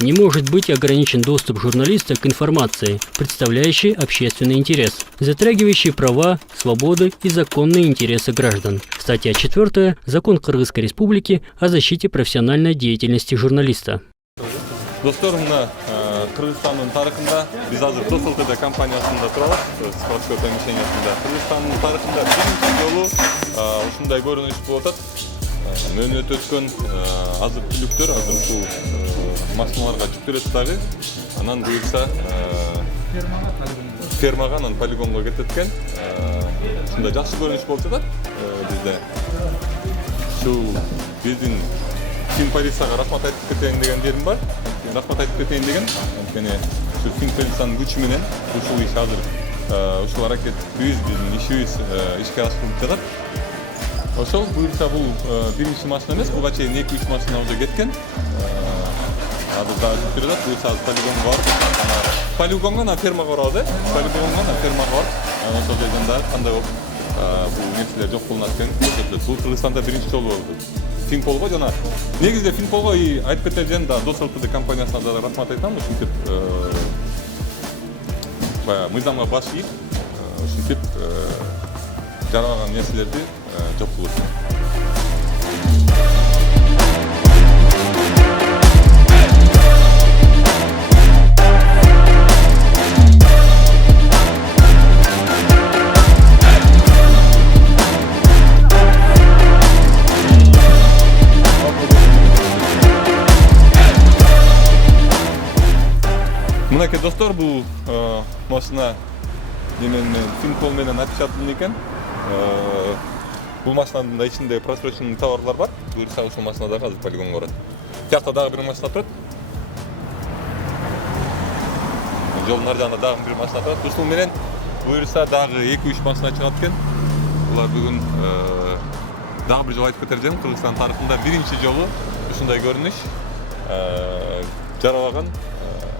Не может быть ограничен доступ журналиста к информации, представляющей общественный интерес, затрагивающей права, свободы и законные интересы граждан. Статья 4. Закон Кыргызской Республики о защите профессиональной деятельности журналиста. Достор, мына Кыргызстандын тарыхында биз азыр ТСЛТ компаниясында турабыз, складской помещениясында. Кыргызстандын тарыхында биринчи жолу ушундай көрүнүш болуп атат. Мөөнөт өткөн азык түлүктөр азыр ушул машиналарга жүктөлөт дагы. Анан буюрса фермага, анан полигонго кетет экен. Ушундай жакшы көрүнүш болуп жатат бизде. Ушул биздин Финполицияга рахмат айтып кетейин деген жерим бар. Рахмат айтып кетейин деген. Анткени ушу Финполициянын күчү менен ушул иш азыр ушул аракетибиз, биздин ишибиз ишке ашырылып жатат. Ошол буюрса бул биринчи машина эмес, буга чейин 2-3 машина уже кеткен. Азыр дагы жүктөп жатат. Буюрса азыр полигонго барып, полигонго анан фермага барабыз, полигонго анан фермага барып, ошол жерден дагы кандай болуп бул нерселер жок кылынат экенин көрсөтөт. Бул Кыргызстанда биринчи жолу болду. Финполго жана негизде Финполго айтып кетер жерим да ТСЛТ компаниясына да рахмат айтам. Ушинтип баягы мыйзамга баш ийип, ушинтип жарабаган нерселерди жок кылып. Мынакей достор, бул машина Финпол менен опечатан экен. Бул машинанын да ичинде просроченный товарлар бар. Буюрса ушул машина дагы азыр полигонго барат. Тиякта дагы бир машина турат. Жолдун ар жагында дагы бир машина турат. Ушул менен буюрса дагы 2-3 машина чыгат экен. Булар бүгүн дагы бир жолу айтып кетер жерим, Кыргызстан тарыхында биринчи жолу ушундай көрүнүш жарабаган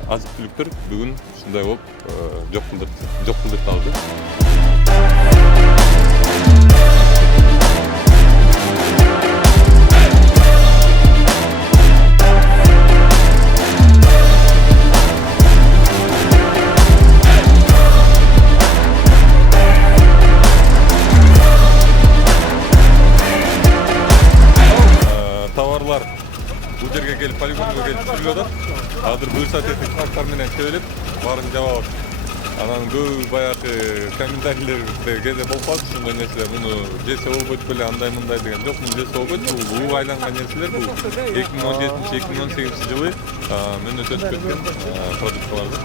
азык түлүктөр бүгүн ушундай болуп жок кылдыртылды. Товарлар бул жерге келип, полигонго келип түшүрүлүп атат. Азыр буюрса трактор менен тебелеп, баарын жабабыз. Анан көп баягы комментарийлерде кээде болуп калат, ушундай нерселер, муну жесе болбойт беле, андай мындай деген. Жок, муну жесе болбойт. Бул айланган нерселер, бул 2017-2018 жылы мөөнөт өтүп кеткен продукталарды.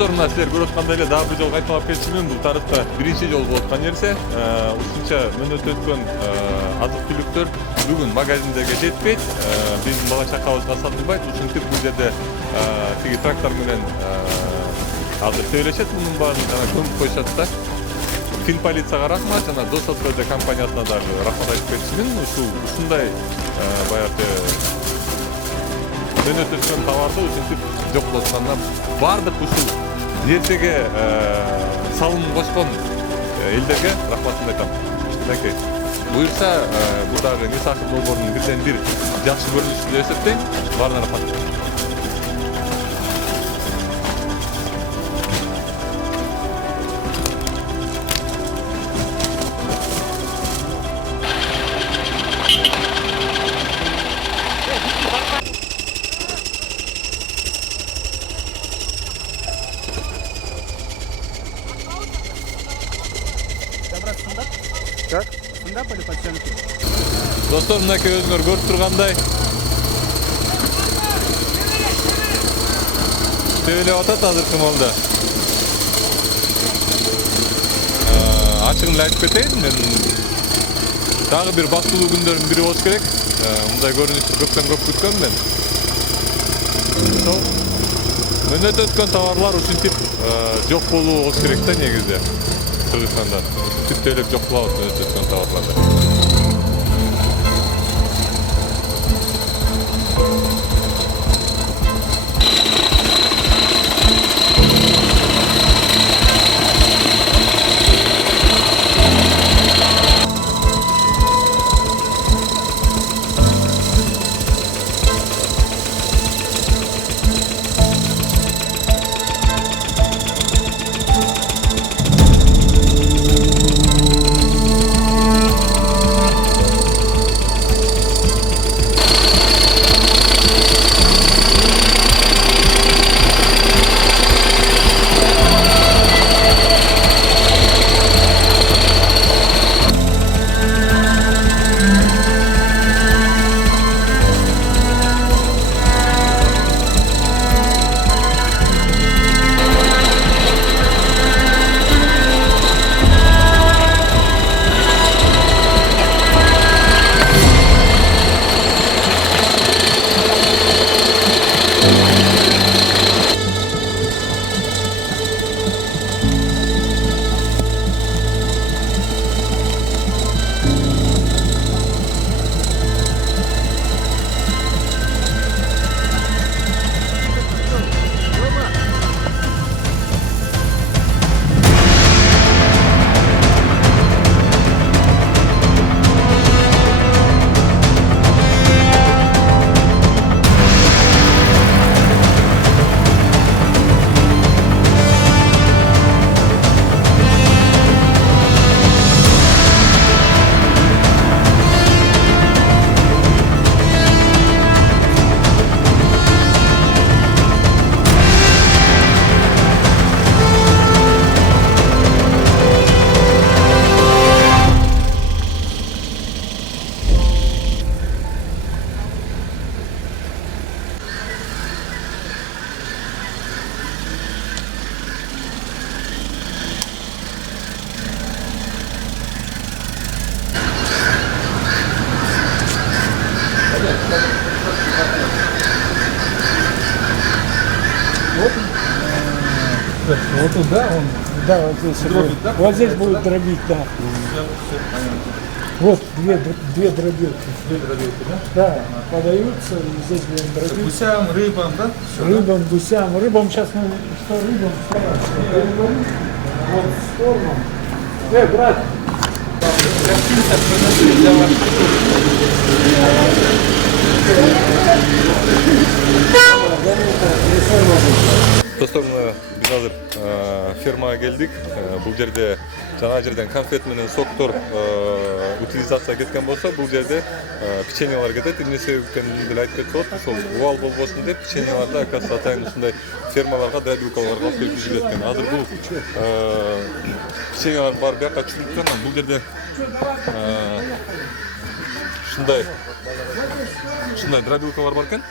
Достор, мына силер көрүп аткандай эле дагы бир жолу кайталап кетчүмүн. Бул тарыхта биринчи жолу болуп аткан нерсе. Ушунча мөөнөт өткөн азык-түлүктөр бүгүн магазиндерге жетпейт. Биздин бала чакабызга сатылбайт. Ушинтип бул жерде тиги трактор менен азыр сөйлөшөт. Мунун баарын жана көмүп коюшат да. Фин полицияга рахмат, жана Дос АТБ компаниясына дагы рахмат айтып кетчүмүн. Ушундай баягы мөөнөт өткөн товарды ушинтип жоктотканда баардык ушул нерсеге салым кошкон элдерге рахматымды айтам. Мынакей. Буюрса, бул дагы Нисахи долбоорунун бирден бир жакшы көрүнүшү деп эсептейм. Баарына рахмат. Как? Сында были пациенты? Достор, мынакей өзүңөр көрүп тургандай сөйлөп атат азыркы маалда. Ачыгын эле айтып кетейин, мен дагы бир бактылуу күндөрдүн бири болуш керек. Мындай көрүнүштү көптөн көп күткөм мен. Ошол мөөнөт өткөн товарлар ушинтип жок болуу болуш керек да негизи. Кыргызстанда түптөлүп жок кылабыз мөөнөт өткөн товарларды. Вот туда он, да, вот здесь, Дробит, да? вот здесь будет дробить, да. Вот две дробилки. Две дробилки, да? Да, подаются, и здесь будем дробить. Гусям, рыбам, да? Рыбам, гусям. Рыбам сейчас мы, что рыбам, переговорим. Вот с формом. Брат! Достор, биз азыр фермага келдик. Бул жерде жана жерден конфет менен соктор утилизация кеткен болсо, бул жерде печеньелер кетет. Эмне себептен деле айтып кетип атат. Ошол убал болбосун деп печеньелерди оказывается атайын ушундай фермаларга, дробилкаларга алып келип жүргүзүлөт экен. Азыр бул печеньелер бар бияка түшүрүп турган. Бул жерде ушундай дробилкалар бар экен.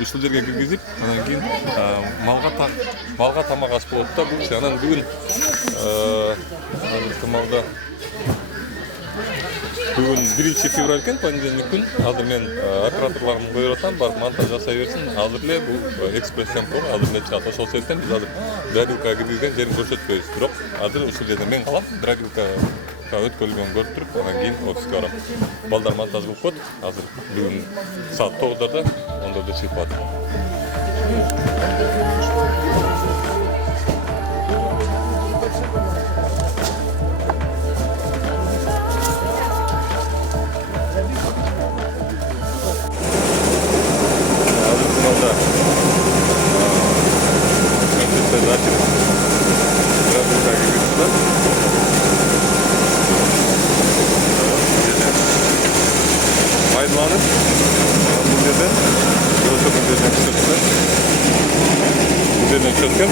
Ушул жерге киргизип, анан кийин малга тамак аш болот да бул. Анан бүгүн антымалда бүгүн 1-февраль экен, понедельник күн. Азыр мен операторларымды коюп атам, барып монтаж жасай берсин. Азыр эле бул экспресс-съемка, азыр эле чыгат. Ошол себептен биз азыр дробилкага киргизген жерин көрсөтпөйбүз. Бирок азыр ушул жерде мен калам, дробилкага өткөрүлгөнүн көрүп туруп, анан кийин офиске барам. Балдар монтаж кылып коет. Азыр бүгүн саат 9:00 ондордо чыгып калат. Пайдаланып, бұл жерден, бұл жерден чөткен.